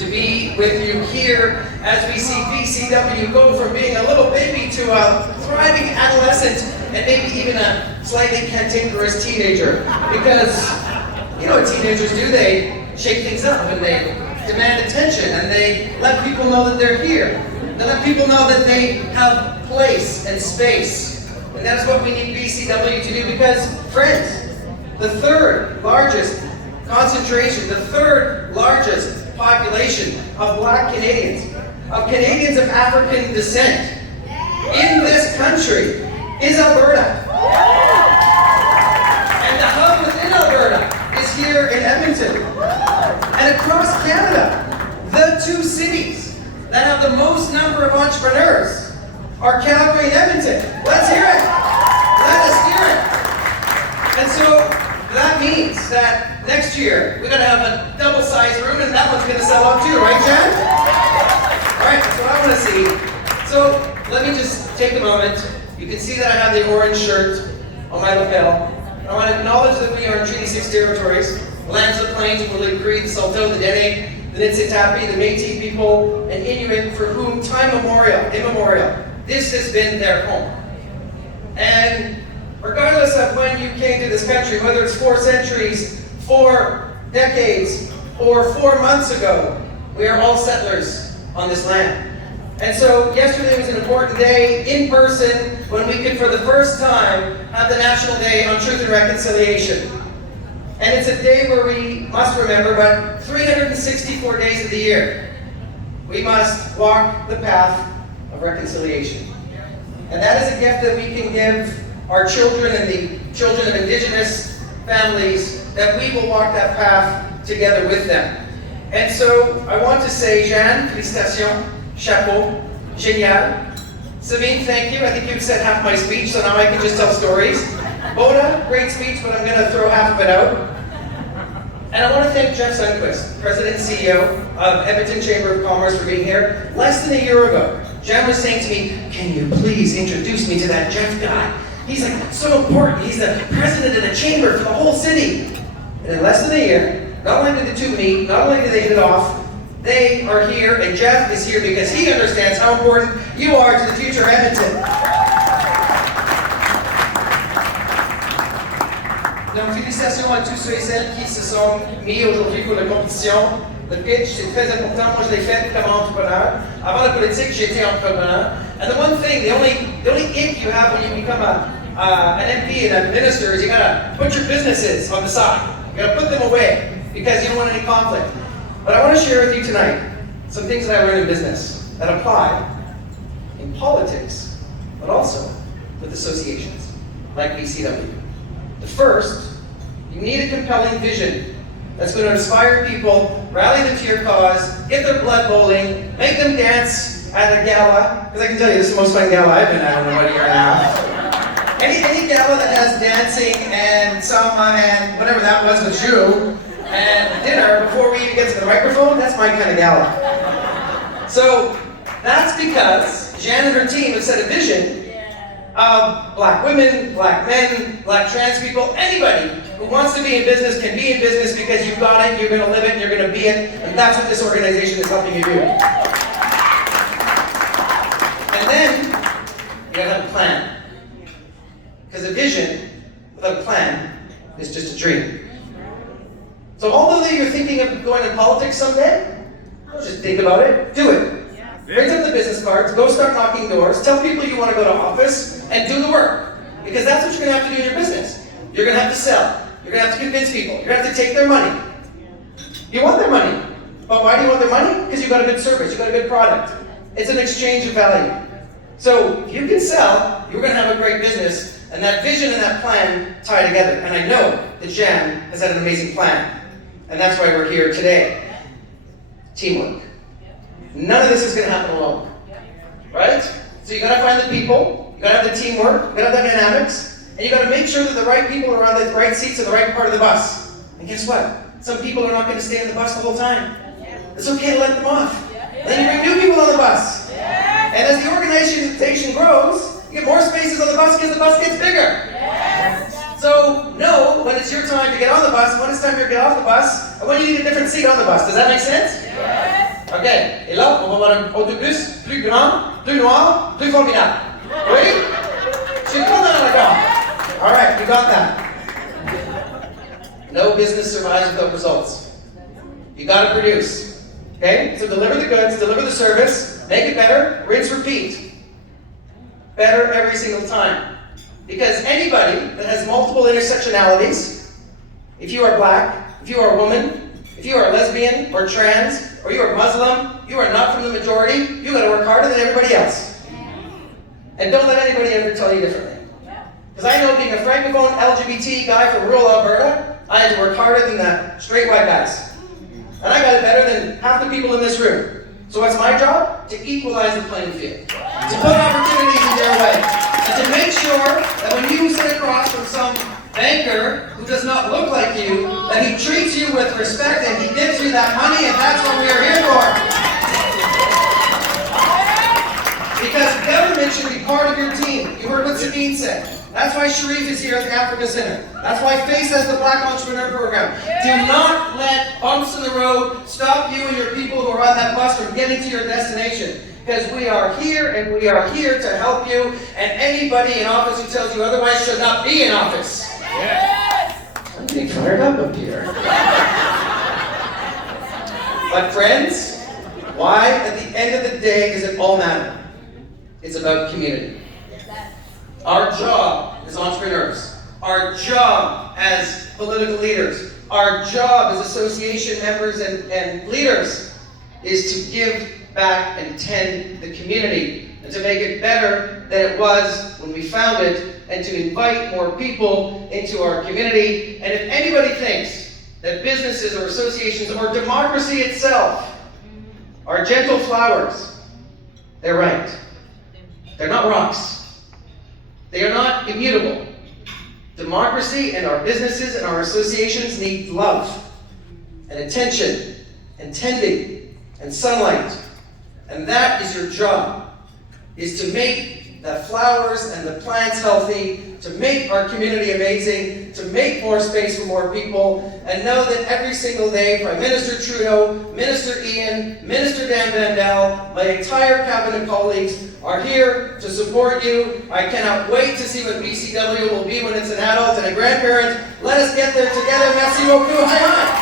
to be with you here as we see BCW go from being a little baby to a thriving adolescent and maybe even a slightly cantankerous teenager. Because, you know what teenagers do? They shake things up and they demand attention and they let people know that they're here. They let people know that they have place and space. And that is what we need BCW to do because, friends, the third largest concentration, the third largest population of Black Canadians, of Canadians of African descent in this country is Alberta. And the hub within Alberta is here in Edmonton. And across Canada, the two cities that have the most number of entrepreneurs are Calgary and Edmonton. Let's hear it. Let us hear it. And so that means that next year we're going to have a double-sized room and that one's going to sell out too, right, Jen? All right, that's what I want to see. So let me just take a moment. You can see that I have the orange shirt on my lapel. I want to acknowledge that we are in Treaty 6 territories. The lands of the Plains, the Woodland Cree, the Saulteaux, the Dene, the Niitsitapi, the Métis people, and Inuit for whom time immemorial, this has been their home. And regardless of when you came to this country, whether it's 4 centuries, 4 decades, or 4 months ago, we are all settlers on this land. And so yesterday was an important day in person when we could for the first time have the National Day on Truth and Reconciliation. And it's a day where we must remember, but 364 days of the year, we must walk the path of reconciliation. And that is a gift that we can give our children and the children of Indigenous families, that we will walk that path together with them. And so I want to say, Jeanne, félicitations, chapeau, génial. Sabine, thank you. I think you've said half my speech, so now I can just tell stories. Boda, great speech, but I'm going to throw half of it out. And I want to thank Jeff Sundquist, President and CEO of Edmonton Chamber of Commerce, for being here. Less than a year ago, Jen was saying to me, can you please introduce me to that Jeff guy? He's like so important. He's the president of the chamber for the whole city. And in less than a year, not only did the two meet, not only did they hit it off, they are here, and Jeff is here because he understands how important you are to the future of Edmonton. Donc, félicitations à tous ceux et celles qui se sont mis aujourd'hui pour la compétition. Le pitch, c'est très important. Moi, je l'ai fait comme entrepreneur. Avant la politique, j'étais entrepreneur. And the one thing, the only ink you have when you become an MP and a minister is you gotta put your businesses on the side. You gotta put them away because you don't want any conflict. But I want to share with you tonight some things that I learned in business that apply in politics, but also with associations like BCW. The first, you need a compelling vision that's going to inspire people, rally them to your cause, get their blood boiling, make them dance at a gala, because I can tell you this is the most fun gala I've been at, I don't know what year now. Any gala that has dancing and samba and whatever that was with you, and dinner before we even get to the microphone, that's my kind of gala. So that's because Jan and her team have set a vision of Black women, Black men, Black trans people, anybody who wants to be in business can be in business because you've got it, you're going to live it, and you're going to be it, and that's what this organization is helping you do. And then, you got to have a plan. Because a vision without a plan is just a dream. So although you're thinking of going to politics someday, don't just think about it, do it. Print up the business cards, go start knocking doors, tell people you want to go to office, and do the work. Because that's what you're going to have to do in your business. You're going to have to sell. You're going to have to convince people. You're going to have to take their money. You want their money. But why do you want their money? Because you've got a good service, you've got a good product. It's an exchange of value. So if you can sell, you're going to have a great business, and that vision and that plan tie together. And I know that Jan has had an amazing plan. And that's why we're here today. Teamwork. None of this is going to happen alone. Right? So you got to find the people, you got to have the teamwork, you got to have the dynamics, and you got to make sure that the right people are on the right seats or the right part of the bus. And guess what? Some people are not going to stay in the bus the whole time. It's okay to let them off. Then you bring new people on the bus. And as the organization grows, you get more spaces on the bus because the bus gets bigger. So know when it's your time to get on the bus, when it's time to get off the bus, and when you need a different seat on the bus. Does that make sense? Yes. OK. Et là, on va voir un autobus plus grand, plus noir, plus formidable. Oui? C'est cool now, d'accord. All right, you got that. No business survives without results. You got to produce. Okay? So deliver the goods, deliver the service, make it better, rinse, repeat. Better every single time. Because anybody that has multiple intersectionalities, if you are black, if you are a woman, if you are lesbian or trans, or you are Muslim, you are not from the majority, you got to work harder than everybody else. And don't let anybody ever tell you differently. Because I know being a francophone LGBT guy from rural Alberta, I had to work harder than the straight white guys. And I got it better than half the people in this room. So what's my job? To equalize the playing field. To put opportunities in their way. And to make sure that when you sit across from some banker who does not look like you, that he treats you with respect and he gives you that money, and that's what we are here for. Because government should be part of your team. You heard what Sabine said. That's why Sharif is here at the Africa Center. That's why FACE has the Black Entrepreneur Program. Do not let bumps in the road stop you and your people who are on that bus from getting to your destination. Because we are here and we are here to help you, and anybody in office who tells you otherwise should not be in office. Yes. I'm getting fired up here. But friends, why at the end of the day does it all matter? It's about community. Our job as entrepreneurs, our job as political leaders, our job as association members and leaders is to give back and tend the community and to make it better than it was when we found it, and to invite more people into our community. And if anybody thinks that businesses or associations or democracy itself are gentle flowers, they're right. They're not rocks. They are not immutable. Democracy and our businesses and our associations need love and attention and tending and sunlight. And that is your job, is to make the flowers and the plants healthy, to make our community amazing, to make more space for more people, and know that every single day, Prime Minister Trudeau, Minister Ian, Minister Dan Vandel, my entire cabinet colleagues are here to support you. I cannot wait to see what BCW will be when it's an adult and a grandparent. Let us get there together. Merci beaucoup. Hi, hi.